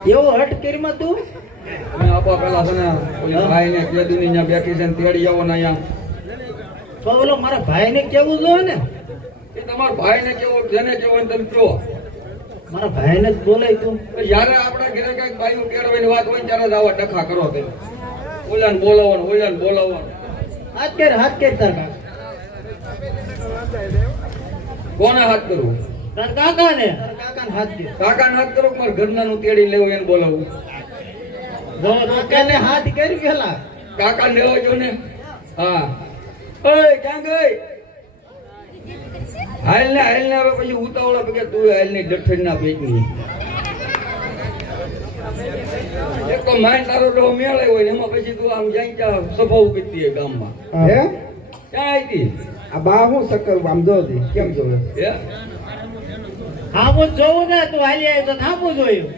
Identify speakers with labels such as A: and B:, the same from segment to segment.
A: એવો હટ કરીમાં તું?
B: તમે આપો પેલા છે ને ઓલી ભાઈ ને કેદુની બેઠી છે ને તેડી આવો ને અહીંયા.
A: તો ઓલો મારા ભાઈને કેવું જોઈએ ને?
B: એ તમારા ભાઈ ને કેવો જેને કેવો ને તમે કહો.
A: મારા ભાઈને જ બોલાય તું.
B: જ્યારે આપણા ઘરે કંઈક બાયું કેળવાની વાત હોય ત્યારે જ આવા ડખા કરો તમે. ઓલા ને બોલાવો ઓલા ને બોલાવો
A: હાથ કેર હાથ કેર તાર
B: કોને હાથ કરવું
A: તાર કાકા ને કાકાને હાથ દે.
B: કાકા હાથ કરો કે ઘરના નું તેડી લેવું એને બોલાવું?
A: જો કાકાને હાથ કરી પેલા?
B: કાકા લેવો જો ને? હા. ઓય ક્યાં ગઈ? હાલ ને હાલ ને હવે પછી ઉતાવળા પગે તું હાલની જઠણ ના પેટની એક તો માય તારો ડો મેળે હોય એમાં પછી તું આમ જાય ત્યાં સભાઓ કરતી હોય ગામમાં.
C: હે?
B: ક્યાં આવી
C: આ બા હું શક્કર આમ જો કેમ જોવે?
B: હે?
A: થાંભું જ જોવું ને તું હાલી આવ્યો તો થાપું જોયું.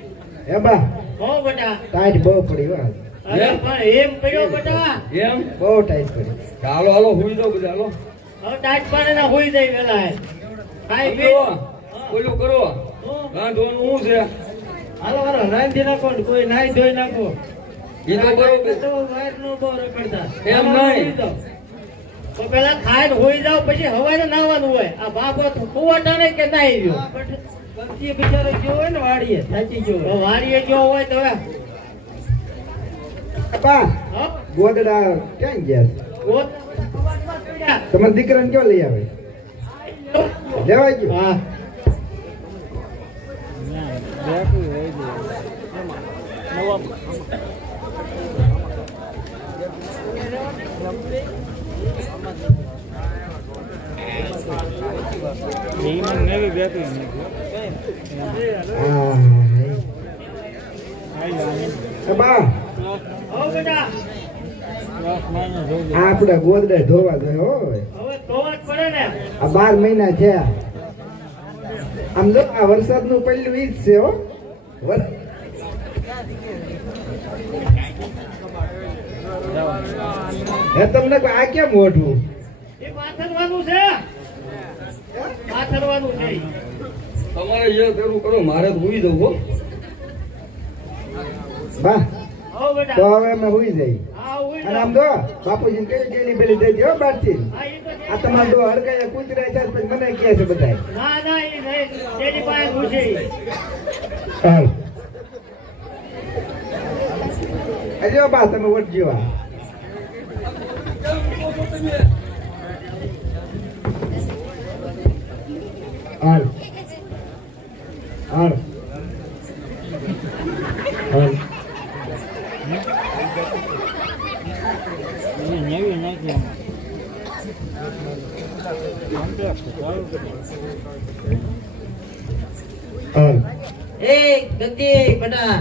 C: હે બા?
A: હો બેટા.
C: ટાઈટ બહુ પડી હો.
A: અરે પણ એમ પડ્યો બેટા.
B: એમ?
C: બહુ ટાઈટ પડી.
B: ચાલો હાલો હુઈ દો બધા હાલો.
A: હવે ટાઈટ પાડે ને હોઈ જાય વેલા ખાઈ પી.
B: જો, કરો. ના ધોન શું છે?
A: હાલો હાલો રાંધી નાખો ને કોઈ નાઈ ધોઈ નાખો.
B: એ તો બરોબર.
A: તો વાયર નો બહુ રખડતા.
B: એમ નહીં.
A: તો પેલા ખાઈને હોઈ જાવ પછી હવાને નાવાનું હોય. આ બાપો તો કુવાટા કે નાઈ ગયો. પક્ષી બિચારો ગયો હોય ને વાડીએ સાચી ગયો વાડીએ ગયો હોય તો હવે
C: બા ગોદડા ક્યાં ગયા. તમારા દીકરાને કેવા લઈ આવે? લેવાય ગયો?
A: હા.
C: હા એ બા
A: હો બેટા
C: આ આપણે ગોદડા ધોવા
A: ને
C: આ બાર મહિના થયા. આમ જો આ વરસાદનું પહેલું ઈ જ છે હો. હે તમને આ કેમ મોઢું
A: એ પાથરવાનું છે.
B: તમારે જે કરવું કરો મારે તો હુઈ દઉં હો.
C: તો હવે અમે હુઈ જઈ
A: હા
C: અને આમ જો બાપુજી કઈ કેવી પેલી દેજો હો બારથી. આ તમારે જો હડકાયા કૂતરા છે પછી મને કહે છે બધા અજો બા તમે વટજો આ હાલ. હાલ. હાલ.
A: એ ગદ્દી બટા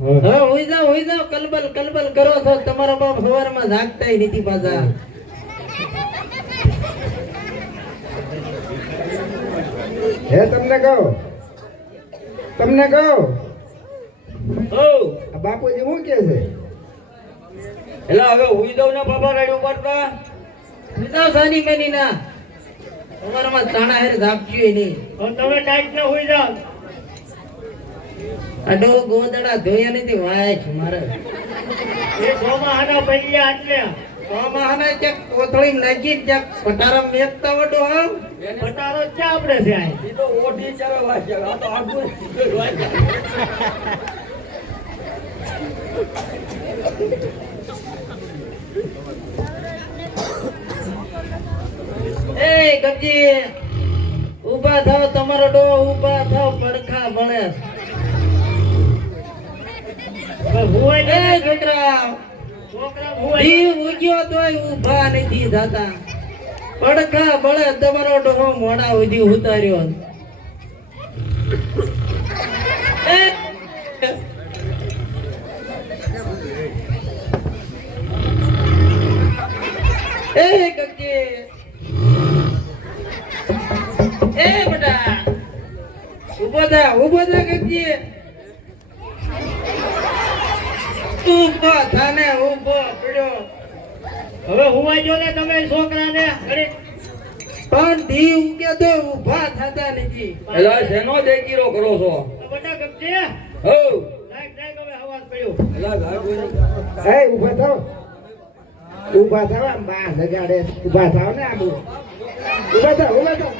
A: હવે હોઈ જાઓ હોઈ જાઓ. કલબલ કલબલ કરો છો. તમારો બાપ સવારમાં જાગતાય નથી પાછા.
C: હે તમને કહો? તમને કહો? બાપુજી શું કે છે?
B: એટલે હવે હુઈ દઉં ને બાબા ગાડી ઉપાડતા
A: વિદાવ સાની કેની ના. તમારામાં તાણા હેર ધાપજી નહીં. તમે ટાઈટ ને હુઈ જાઓ. અડો ગોદડા ધોયા નથી વાય છે મારે. એ સોમાં આના પૈયા આટલે. ગોમાં આના ક્યાંક કોથળી નાખી ક્યાંક પટારા મેકતા વડો આવ પટારો ક્યાં આપણે છે આ
B: ઈ તો ઓઢી ચાલે આ તો
A: એ ઊભા થાવ તમારો ડો ઊભા થાવ પડખા ભણે. છોકરા છોકરા ઈ ઉગ્યો તોય ઊભા નથી થતા. પડખા બળે તમારો ડોહો મોડા સુધી ઉતાર્યો એ! ગપજી એ, બેટા! ઊભો થા ગગજી ઊભો થા ઊભો હવે હું જો ને, તમે છોકરાને ઘડી પણ ધી ઉગે તો ઊભા થતા નથી.
B: એટલે શેનો દેકીરો કરો છો?
A: બેટા ગગજી
B: હો.
A: લાઈટ
B: લા, લાગુ
C: એ ઊભા થાવ ઊભા થાવ આમ બા જગાડે ઊભા થાવ ને આમ. ઊભા થાવ ઊભા થાવ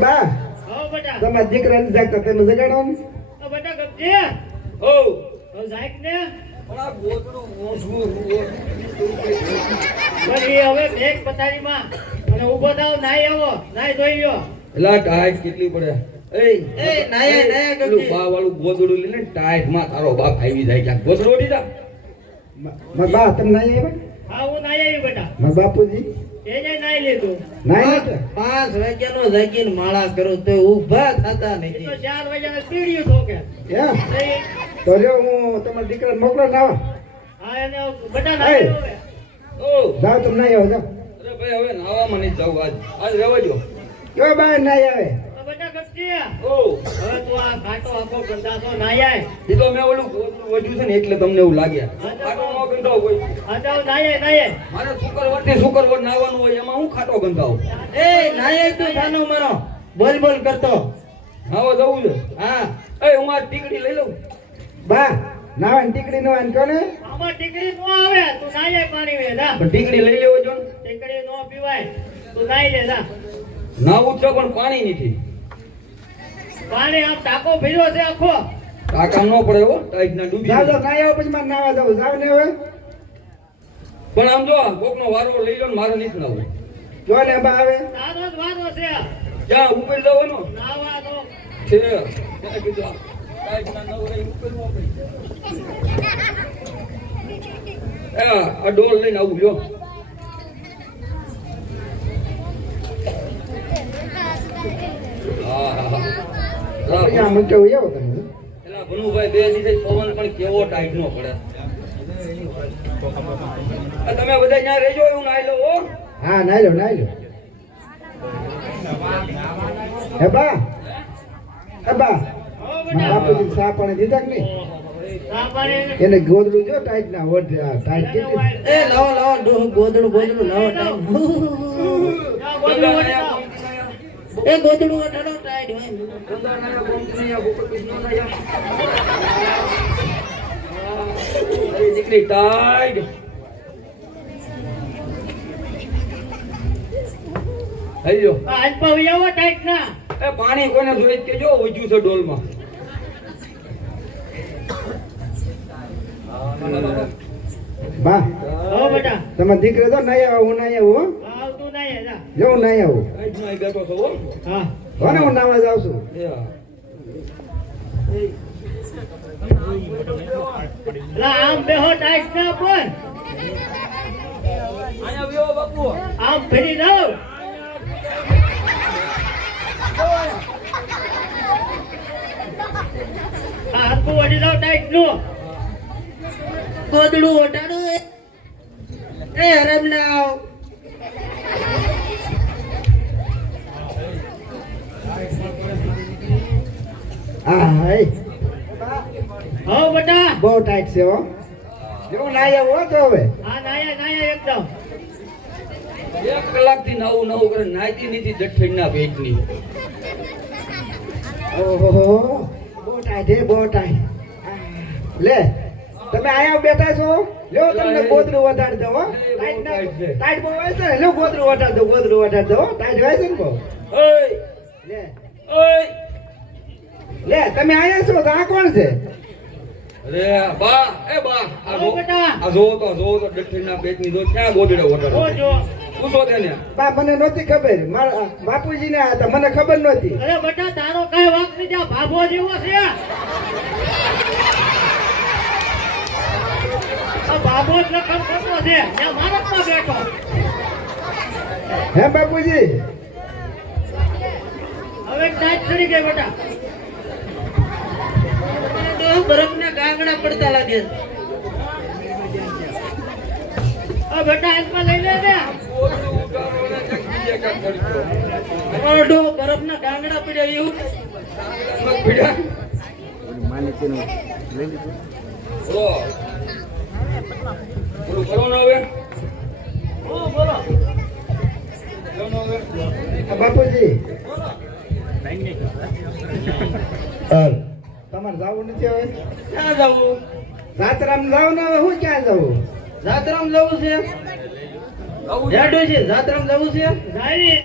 C: બા
D: હો બેટા
C: તમારા દીકરાને જાગતા તમે જગાડો ને
D: હો બેટા ગપજી
B: હો.
D: હો જાગ ને.
B: પણ આ ગોતરું ઓછું
D: પણ એ હવે બેગ પથારીમાં. અને ઊભો થાવ નાઈ આવો નાઈ ધોઈ લ્યો.
B: એલા ટાઈટ કેટલી પડે? એ
D: એ, નાયા, નાયા
B: પેલું બા વાળું ગોદડું લઈને ટાઈટમાં તારો બાપ આવી જાય ક્યાંક. ગોદડું ઓડી જા.
C: મારા બા તમે નાઈ આવ્યા
D: હા હું નાઈ આવી બેટા.
C: મારા બાપુજી?
D: એ નાઈ લીધું.
C: નાઈ
A: પાંચ વાગ્યાનો જાગીને માળા કરો તો ઊભા થતા નહીં.
D: તો ચાર વાગ્યા પીડ્યું
C: તો હું તમારા દીકરા મોકલો નાવા
D: હા એને બધા નાઈ હવે.
B: ઓ.
C: જાઓ તમે નાઈ આવો જાઓ.
B: અરે ભાઈ હવે નાવા મને જવું આજ. આજ રહેવા જો
C: કયો બા નાઈ આવે.
D: બેટા ગપજી
B: ઓ.
D: હવે તું આ ખાટો આખો ગંદાસો નાઈ આય.
B: એ તો મેં ઓલું વધ્યું છે ને એટલે તમને એવું લાગ્યા ખાટો નો ગંધાવ કોઈ.
D: આ જાઓ નાઈ નાઈ.
B: મારે શુક્રવારથી શુક્રવાર નાવાનું હોય એમાં હું ખાટો ગંધાવ?
A: એ નાયે તું જાનો મનો બોલ બોલ કરતો.
B: નાવા જવું છે?
A: હા.
B: એ હું આ ટીકડી લઈ લઉં.
C: બા નાવાની ટીકડી નો આને કોને
D: આમાં ટીકડી નો આવે તું ના જાય પાણી વે જા.
B: ટીકડી લઈ લેવો જો
D: ટીકડી નો પીવાય તું નાઈ લે જા.
B: ના જ પણ પાણી નથી.
D: પાણી આમ ટાકો ભીરો છે આખો.
B: ટાકા નો પડે હો ટાઈટ ના ડૂબી
C: જાઓ
B: જાય.
C: જાઓ પછી મારે નાવા જાવ. જાવ ને હવે.
B: પણ આમ જો કોક નો વારો લઈ લો ને મારો નથી નાવું
C: જો ને બા આવે.
D: તારો જ વારો છે.
B: ક્યાં ઉપર જવાનો
D: નાવા નો
B: છે. કીધું આ ડોલ લઈને આવું લ્યો.
C: તમે.
B: ભનુભાઈ બે દિવસે પવન પણ કેવો ટાઈટ નો પડે. તમે બધા ત્યાં રહેજો એવું નાઈ લો હો.
C: હા નાઈ લો નાઈ લો. હે બા? હે બાપુજી સા પાણી દીધા કે નહીં? એને ગોદડું જો ટાઈટ ના આ ટાઈટ કેટલી
A: એ લાવો લાવો ડોહ ગોદડું ગોદડું લાવો
D: વળી જાઓ.
A: એ ગોદડું અટાડો ટાઈટ હોય.
B: દીકરી ટાઈટ. હૈયો
D: ટાઈટ ના.
B: એ પાણી કોને જોઈ કે જો વજ્યું છે ડોલમાં.
C: બા
D: હો બેટા.
C: તમે દીકરા તો નાઈ આવો હું નાઈ આવું
D: આવતું નહીં જા.
C: જો હું નાઈ આવું.
B: બેઠો છો હો.
D: હા
C: કોને હું નાવા જાઉં છું.
D: લા આમ બેહો ટાઈટ ના પણ
B: આયા વ્યો બાપુ
D: આમ ફેરી આ હાથું વડી જાઓ ટાઈટનું.
A: ગોદડું ઓટાડું એ એ હરામ ના આવ
C: હાય
D: હો બેટા.
C: બહુ ટાઈટ છે હો. જો નાઈ હો તો હવે.
D: હા નાયા નાયા એકદમ.
B: એક કલાકથી નવું નવું કરે નાતી નથી દઠેડના પેટની
C: ઓહો બહુ ટાઈટ હે બહુ ટાઈટ લે. તમે આયા બેઠા છો? લ્યો તમને ગોદરું વટાડ દો હો. ટાઈટ ના ટાઈટ બહુ હોય છે? લ્યો ગોદરું વટાડ દો ગોદરું વટાડ દો હો. ટાઈટ હોય છે ને બહુ?
B: ઓય.
C: લે.
B: ઓય.
C: લે તમે આયા છો તો આ કોણ છે?
B: અરે બા. એ બા. આ જો આ જો તો જો તો દઠેડના પેટની જો ક્યાં ગોદડે
D: હો જો
B: પૂછો તેને.
C: બા મને નહોતી ખબર. મારા બાપુજી ને હતા. મને ખબર નહોતી.
D: અરે બટા તારો કઈ વાંક નહીં. ત્યાં ભાભો જેવો છે. બાબો જ લખન કરતો છે. ત્યાં બેઠો.
C: હે બાપુજી.
D: હવે ટાઈટ ચડી ગઈ બેટા.
A: બરફના ગાંગડા પડતા લાગે
D: આ બેટા હાથમાં લઈ લે ને.
B: ગોદડું ઉતારો ને ક્યાંક બીજે ક્યાંક પડ્યો.
A: બરફના ગાંગડા પડ્યા એવું
B: મત ભીડા. બોલો. બોલું. ને હવે
D: બોલો બોલો
C: બાપુજી તમારે જવું નથી હવે?
A: ક્યાં જવું?
C: જાત્રામાં જાવ ને હવે હું ક્યાં જવું?
A: જાત્રામાં જવું છે?
B: આવું
A: છે. જાત્રામાં જવું છે? જાય